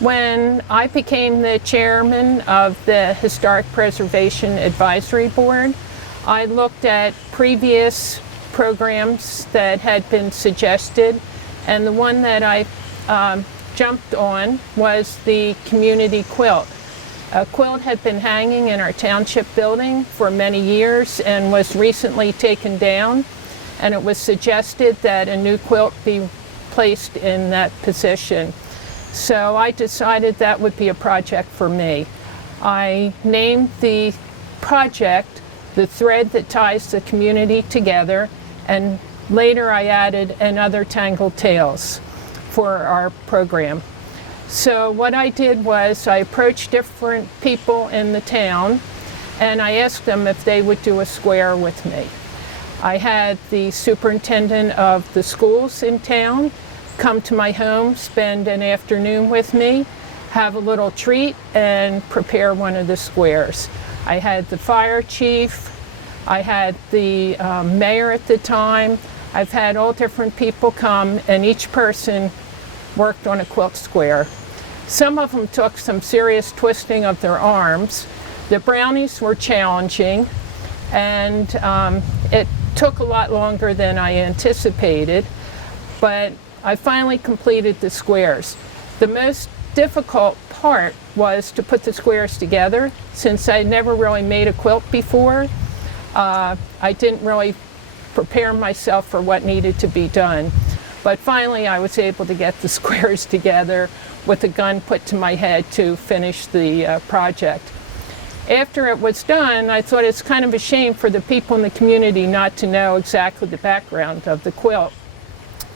When I became the chairman of the Historic Preservation Advisory Board, I looked at previous programs that had been suggested, and the one that I jumped on was the community quilt. A quilt had been hanging in our township building for many years and was recently taken down, and it was suggested that a new quilt be placed in that position. So I decided that would be a project for me. I named the project "The Thread That Ties the Community Together," and later I added "And Other Tangled Tales" for our program. So what I did was I approached different people in the town and I asked them if they would do a square with me. I had the superintendent of the schools in town come to my home, spend an afternoon with me, have a little treat, and prepare one of the squares. I had the fire chief, I had the mayor at the time. I've had all different people come, and each person worked on a quilt square. Some of them took some serious twisting of their arms. The brownies were challenging, and it took a lot longer than I anticipated, but I finally completed the squares. The most difficult part was to put the squares together. Since I never really made a quilt before, I didn't really prepare myself for what needed to be done. But finally I was able to get the squares together with a gun put to my head to finish the project. After it was done, I thought it's kind of a shame for the people in the community not to know exactly the background of the quilt.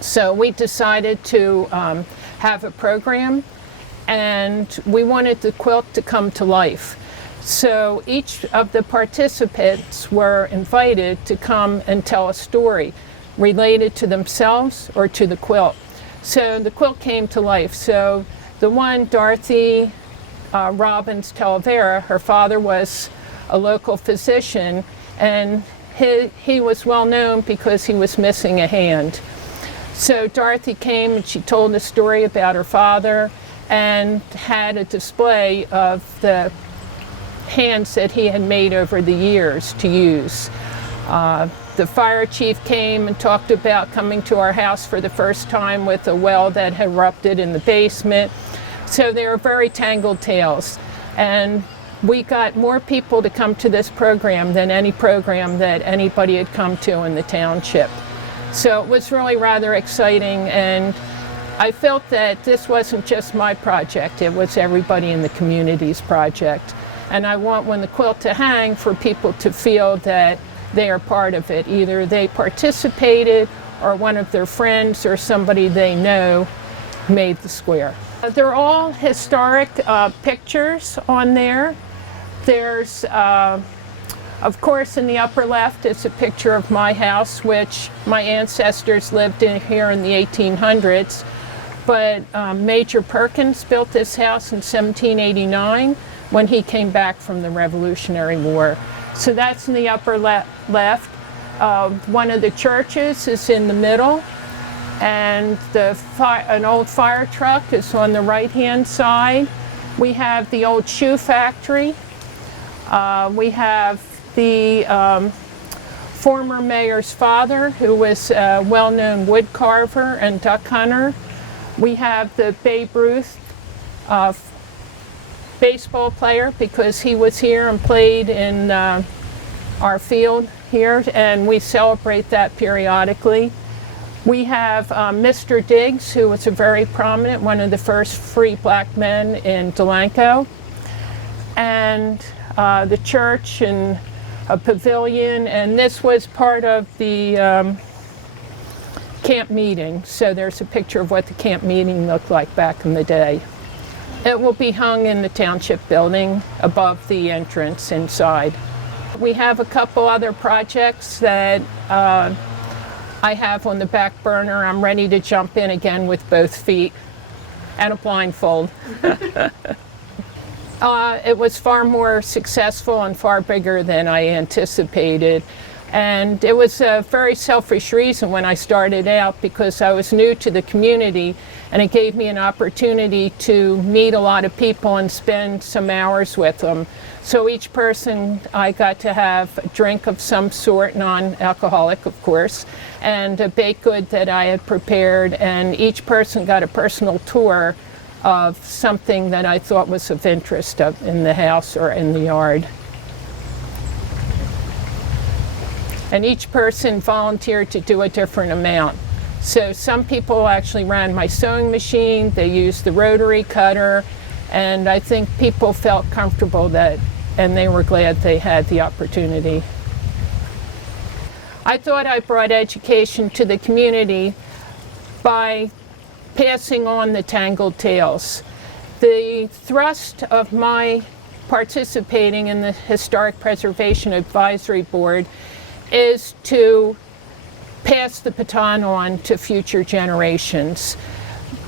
So we decided to have a program, and we wanted the quilt to come to life. So each of the participants were invited to come and tell a story related to themselves or to the quilt. So the quilt came to life. So the one, Dorothy Robbins Talavera, her father was a local physician, and he was well known because he was missing a hand. So Dorothy came and she told a story about her father and had a display of the hands that he had made over the years to use. The fire chief came and talked about coming to our house for the first time with a well that had erupted in the basement. So they were very tangled tales. And we got more people to come to this program than any program that anybody had come to in the township. So it was really rather exciting, and I felt that this wasn't just my project, it was everybody in the community's project. And I want, when the quilt to hang, for people to feel that they are part of it. Either they participated or one of their friends or somebody they know made the square. They're all historic pictures on there. There's of course, in the upper left is a picture of my house, which my ancestors lived in here in the 1800s. But Major Perkins built this house in 1789 when he came back from the Revolutionary War. So that's in the upper left. One of the churches is in the middle, and an old fire truck is on the right-hand side. We have the old shoe factory. We have the former mayor's father, who was a well-known wood carver and duck hunter. We have the Babe Ruth baseball player, because he was here and played in our field here, and we celebrate that periodically. We have Mr. Diggs, who was a very prominent, one of the first free black men in Delanco, and the church and a pavilion, and this was part of the camp meeting. So there's a picture of what the camp meeting looked like back in the day. It will be hung in the township building above the entrance inside. We have a couple other projects that I have on the back burner. I'm ready to jump in again with both feet and a blindfold. It was far more successful and far bigger than I anticipated. And it was a very selfish reason when I started out, because I was new to the community and it gave me an opportunity to meet a lot of people and spend some hours with them. So each person, I got to have a drink of some sort, non-alcoholic of course, and a baked good that I had prepared, and each person got a personal tour of something that I thought was of interest in the house or in the yard. And each person volunteered to do a different amount. So some people actually ran my sewing machine, they used the rotary cutter, and I think people felt comfortable and they were glad they had the opportunity. I thought I brought education to the community by passing on the tangled tales. The thrust of my participating in the Historic Preservation Advisory Board is to pass the baton on to future generations.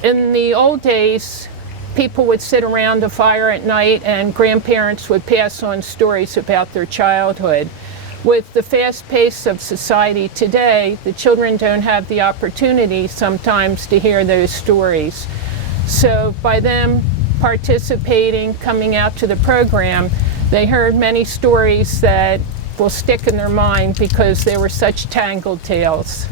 In the old days, people would sit around a fire at night and grandparents would pass on stories about their childhood. With the fast pace of society today, the children don't have the opportunity sometimes to hear those stories. So by them participating, coming out to the program, they heard many stories that will stick in their mind because they were such tangled tales.